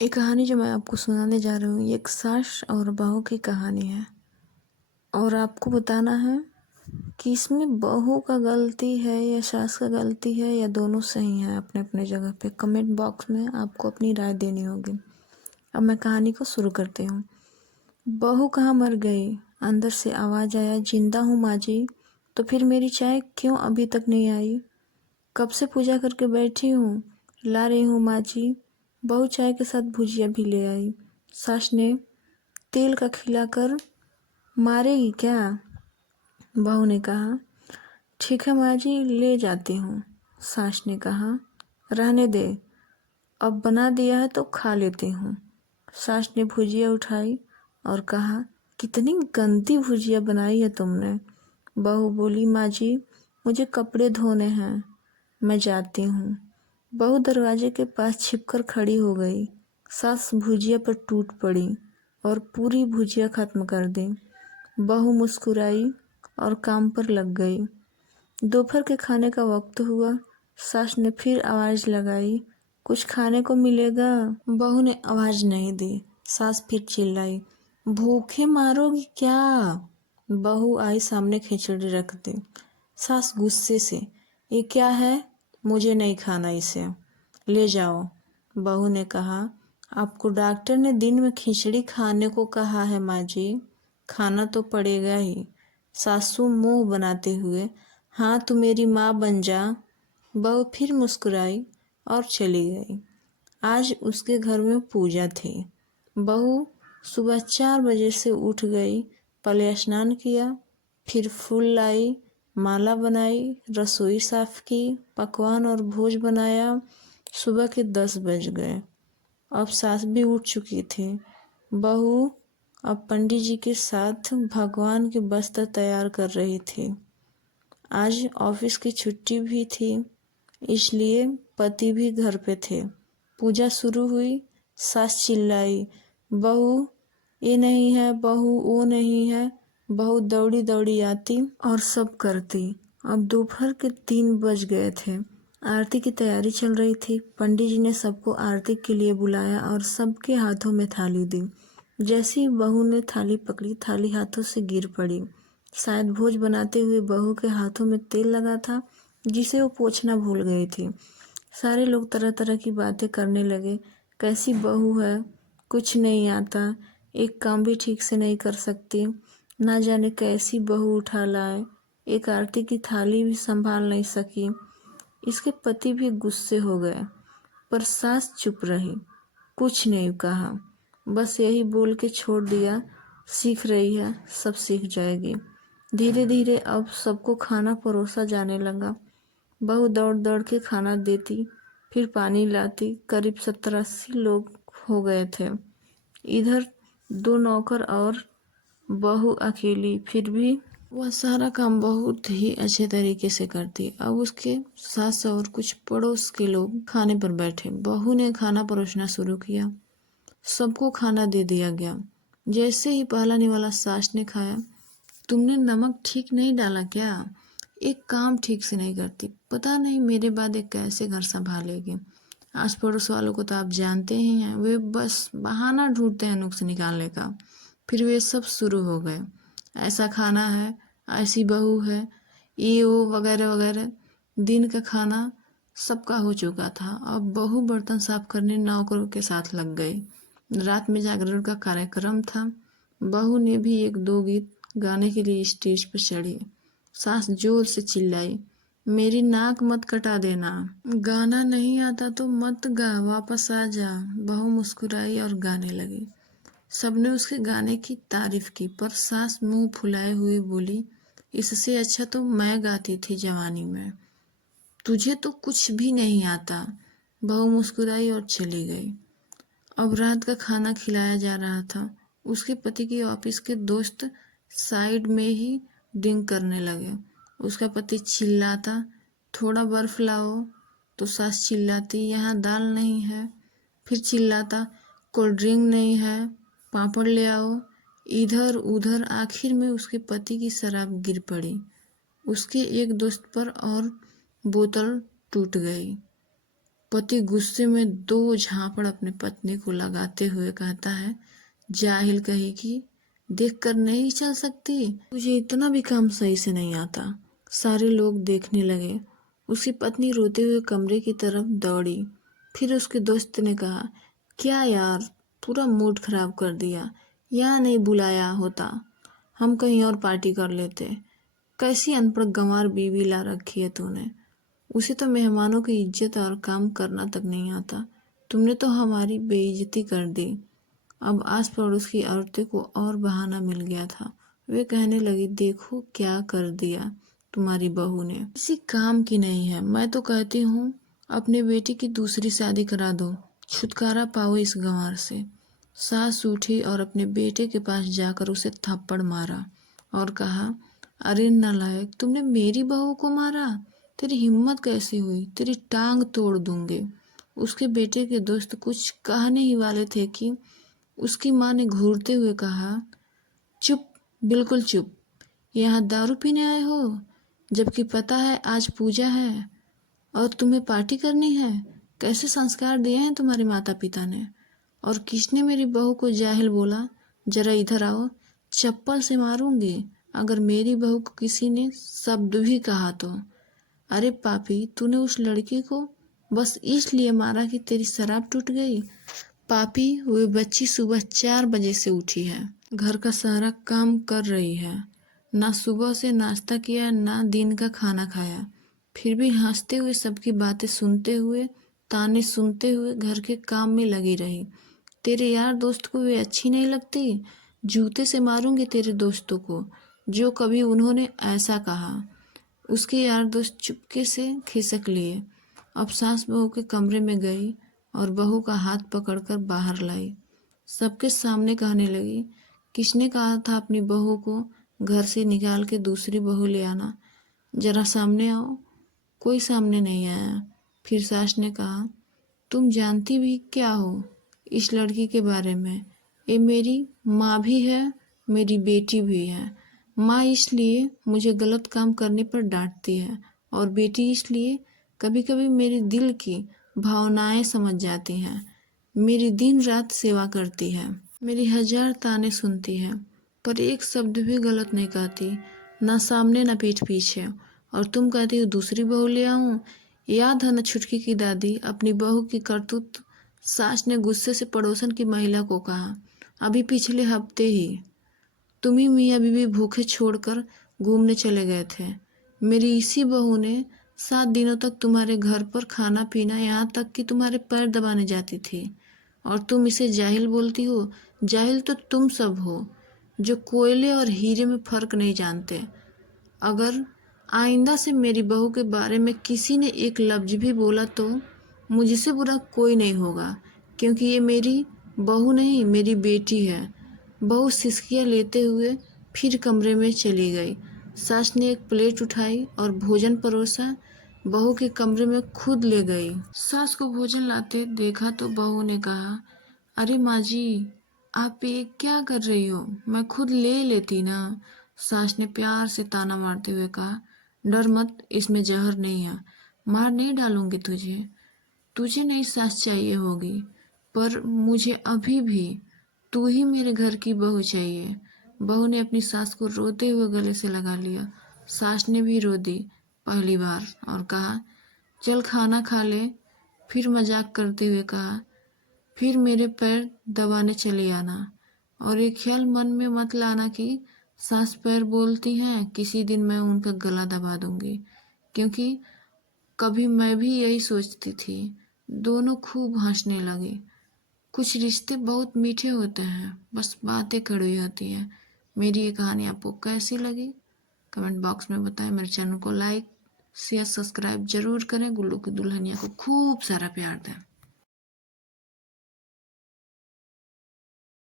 एक कहानी जो मैं आपको सुनाने जा रही हूँ, ये एक सास और बहू की कहानी है। और आपको बताना है कि इसमें बहू का गलती है या सास का गलती है या दोनों सही हैं अपने अपने जगह पे। कमेंट बॉक्स में आपको अपनी राय देनी होगी। अब मैं कहानी को शुरू करती हूँ। बहू कहाँ मर गई? अंदर से आवाज़ आया, जिंदा हूँ माँ जी। तो फिर मेरी चाय क्यों अभी तक नहीं आई? कब से पूजा करके बैठी हूँ, ला रही हूँ माँ जी। बहू चाय के साथ भुजिया भी ले आई। सास ने तेल का खिलाकर, मारेगी क्या? बहू ने कहा, ठीक है माँ जी, ले जाती हूँ। सास ने कहा, रहने दे, अब बना दिया है तो खा लेती हूँ। सास ने भुजिया उठाई और कहा, कितनी गंदी भुजिया बनाई है तुमने। बहू बोली, माँ जी मुझे कपड़े धोने हैं, मैं जाती हूँ। बहू दरवाजे के पास छिपकर खड़ी हो गई। सास भुजिया पर टूट पड़ी और पूरी भुजिया खत्म कर दी। बहू मुस्कुराई और काम पर लग गई। दोपहर के खाने का वक्त हुआ। सास ने फिर आवाज लगाई, कुछ खाने को मिलेगा? बहू ने आवाज नहीं दी। सास फिर चिल्लाई, भूखे मारोगी क्या? बहू आई सामने खिचड़ी रख दी। सास गुस्से से, ये क्या है? मुझे नहीं खाना इसे, ले जाओ। बहू ने कहा, आपको डॉक्टर ने दिन में खिचड़ी खाने को कहा है माँ जी, खाना तो पड़ेगा ही। सासू मुंह बनाते हुए, हाँ तू मेरी माँ बन जा। बहू फिर मुस्कुराई और चली गई। आज उसके घर में पूजा थी। बहू सुबह 4 बजे से उठ गई, पहले स्नान किया, फिर फूल लाई, माला बनाई, रसोई साफ की, पकवान और भोज बनाया। सुबह के 10 बज गए। अब सास भी उठ चुकी थी। बहू अब पंडित जी के साथ भगवान के वस्त्र तैयार कर रही थी। आज ऑफिस की छुट्टी भी थी, इसलिए पति भी घर पे थे। पूजा शुरू हुई। सास चिल्लाई, बहू ये नहीं है, बहू वो नहीं है। बहू दौड़ी दौड़ी आती और सब करती। अब दोपहर के 3 बज गए थे। आरती की तैयारी चल रही थी। पंडित जी ने सबको आरती के लिए बुलाया और सबके हाथों में थाली दी। जैसी बहू ने थाली पकड़ी, थाली हाथों से गिर पड़ी। शायद भोज बनाते हुए बहू के हाथों में तेल लगा था, जिसे वो पोंछना भूल गई थी। सारे लोग तरह तरह की बातें करने लगे। कैसी बहू है, कुछ नहीं आता, एक काम भी ठीक से नहीं कर सकती, ना जाने कैसी बहू उठा लाए, एक आरती की थाली भी संभाल नहीं सकी। इसके पति भी गुस्से हो गए, पर सास चुप रही, कुछ नहीं कहा, बस यही बोल के छोड़ दिया, सीख रही है, सब सीख जाएगी। धीरे धीरे अब सबको खाना परोसा जाने लगा। बहू दौड़ दौड़ के खाना देती, फिर पानी लाती। करीब 70-80 लोग हो गए थे। इधर 2 नौकर और बहू अकेली, फिर भी वह सारा काम बहुत ही अच्छे तरीके से करती। अब उसके सास और कुछ पड़ोस के लोग खाने पर बैठे। बहू ने खाना परोसना शुरू किया। सबको खाना दे दिया गया। जैसे ही पहला निवाला सास ने खाया, तुमने नमक ठीक नहीं डाला क्या? एक काम ठीक से नहीं करती, पता नहीं मेरे बाद एक कैसे घर संभालेगी। आस पड़ोस वालों को तो आप जानते ही हैं, वे बस बहाना ढूंढते हैं नुक्स निकालने का। फिर वे सब शुरू हो गए, ऐसा खाना है, ऐसी बहू है, ये वो वगैरह वगैरह। दिन का खाना सबका हो चुका था। अब बहू बर्तन साफ करने नौकरों के साथ लग गई। रात में जागरण का कार्यक्रम था। बहू ने भी 1-2 गीत गाने के लिए स्टेज पर चढ़ी। सास जोर से चिल्लाई, मेरी नाक मत कटा देना, गाना नहीं आता तो मत गा, वापस आ जा। बहू मुस्कुराई और गाने लगी। सबने उसके गाने की तारीफ की, पर सास मुंह फुलाए हुए बोली, इससे अच्छा तो मैं गाती थी जवानी में, तुझे तो कुछ भी नहीं आता। बहू मुस्कुराई और चली गई। अब रात का खाना खिलाया जा रहा था। उसके पति के ऑफिस के दोस्त साइड में ही ड्रिंक करने लगे। उसका पति चिल्लाता, थोड़ा बर्फ लाओ, तो सास चिल्लाती, यहाँ दाल नहीं है। फिर चिल्लाता, कोल्ड ड्रिंक नहीं है, पापड़ ले आओ। इधर उधर आखिर में उसके पति की शराब गिर पड़ी। उसके एक दोस्त पर और बोतल टूट गई। पति गुस्से में 2 झापड़ अपनी पत्नी को लगाते हुए कहता है, जाहिल कहीं की, देख कर नहीं चल सकती, तुझे इतना भी काम सही से नहीं आता। सारे लोग देखने लगे। उसकी पत्नी रोते हुए कमरे की तरफ दौड़ी। फिर उसके दोस्त ने कहा, क्या यार, पूरा मूड खराब कर दिया। यहाँ नहीं बुलाया होता, हम कहीं और पार्टी कर लेते। कैसी अनपढ़ गंवार बीवी ला रखी है तूने। उसे तो मेहमानों की इज्जत और काम करना तक नहीं आता। तुमने तो हमारी बेइज्जती कर दी। अब आस पड़ोस की औरतें को और बहाना मिल गया था। वे कहने लगी, देखो क्या कर दिया तुम्हारी बहू ने, किसी काम की नहीं है। मैं तो कहती हूँ अपने बेटी की दूसरी शादी करा दो, छुटकारा पाओ इस गंवार से। सास उठी और अपने बेटे के पास जाकर उसे थप्पड़ मारा और कहा, अरे नालायक, तुमने मेरी बहू को मारा, तेरी हिम्मत कैसी हुई, तेरी टांग तोड़ दूंगे। उसके बेटे के दोस्त कुछ कहने ही वाले थे कि उसकी माँ ने घूरते हुए कहा, चुप, बिल्कुल चुप। यहाँ दारू पीने आए हो, जबकि पता है आज पूजा है और तुम्हें पार्टी करनी है। कैसे संस्कार दिए हैं तुम्हारे माता पिता ने। और किसने मेरी बहू को जाहिल बोला, जरा इधर आओ, चप्पल से मारूंगी अगर मेरी बहू को किसी ने शब्द भी कहा तो। अरे पापी, तूने उस लड़की को बस इसलिए मारा कि तेरी शराब टूट गई। पापी, वो बच्ची सुबह 4 बजे से उठी है, घर का सारा काम कर रही है, ना सुबह से नाश्ता किया ना दिन का खाना खाया, फिर भी हंसते हुए सबकी बातें सुनते हुए, ताने सुनते हुए घर के काम में लगी रही। तेरे यार दोस्त को वे अच्छी नहीं लगती। जूते से मारूंगी तेरे दोस्तों को जो कभी उन्होंने ऐसा कहा। उसके यार दोस्त चुपके से खिसक लिए। अब सास बहू के कमरे में गई और बहू का हाथ पकड़कर बाहर लाई। सबके सामने कहने लगी, किसने कहा था अपनी बहू को घर से निकाल के दूसरी बहू ले आना, जरा सामने आओ। कोई सामने नहीं आया। फिर सास ने कहा, तुम जानती भी क्या हो इस लड़की के बारे में। ये मेरी माँ भी है, मेरी बेटी भी है। माँ इसलिए मुझे गलत काम करने पर डांटती है और बेटी इसलिए कभी कभी मेरे दिल की भावनाएं समझ जाती हैं। मेरी दिन रात सेवा करती है, मेरी 1000 ताने सुनती है, पर एक शब्द भी गलत नहीं कहती, ना सामने ना पीठ पीछे। और तुम कहती हो दूसरी बहू ले आऊं। याद है न छुटकी की दादी अपनी बहू की करतूत। सास ने गुस्से से पड़ोसन की महिला को कहा, अभी पिछले हफ्ते ही तुम ही मियाँ बीवी भूखे छोड़कर घूमने चले गए थे। मेरी इसी बहू ने 7 दिनों तक तुम्हारे घर पर खाना पीना, यहाँ तक कि तुम्हारे पैर दबाने जाती थी। और तुम इसे जाहिल बोलती हो। जाहिल तो तुम सब हो जो कोयले और हीरे में फर्क नहीं जानते। अगर आइंदा से मेरी बहू के बारे में किसी ने एक लफ्ज भी बोला तो मुझसे बुरा कोई नहीं होगा, क्योंकि ये मेरी बहू नहीं, मेरी बेटी है। बहू सिसकियाँ लेते हुए फिर कमरे में चली गई। सास ने एक प्लेट उठाई और भोजन परोसा, बहू के कमरे में खुद ले गई। सास को भोजन लाते देखा तो बहू ने कहा, अरे माँ जी, आप ये क्या कर रही हो, मैं खुद ले लेती ना। सास ने प्यार से ताना मारते हुए कहा, डर मत, इसमें जहर नहीं है, मार नहीं डालूंगी तुझे। तुझे नई सास चाहिए होगी, पर मुझे अभी भी तू ही मेरे घर की बहू चाहिए। बहू ने अपनी सास को रोते हुए गले से लगा लिया। सास ने भी रो दी पहली बार और कहा, चल खाना खा ले। फिर मजाक करते हुए कहा, फिर मेरे पैर दबाने चले आना, और एक ख्याल मन में मत लाना कि सास पैर बोलती हैं, किसी दिन मैं उनका गला दबा दूंगी, क्योंकि कभी मैं भी यही सोचती थी। दोनों खूब हंसने लगे। कुछ रिश्ते बहुत मीठे होते हैं, बस बातें कड़वी होती हैं। मेरी ये कहानी आपको कैसी लगी कमेंट बॉक्स में बताएं। मेरे चैनल को लाइक शेयर सब्सक्राइब जरूर करें। गुल्लू की दुल्हनिया को खूब सारा प्यार दें।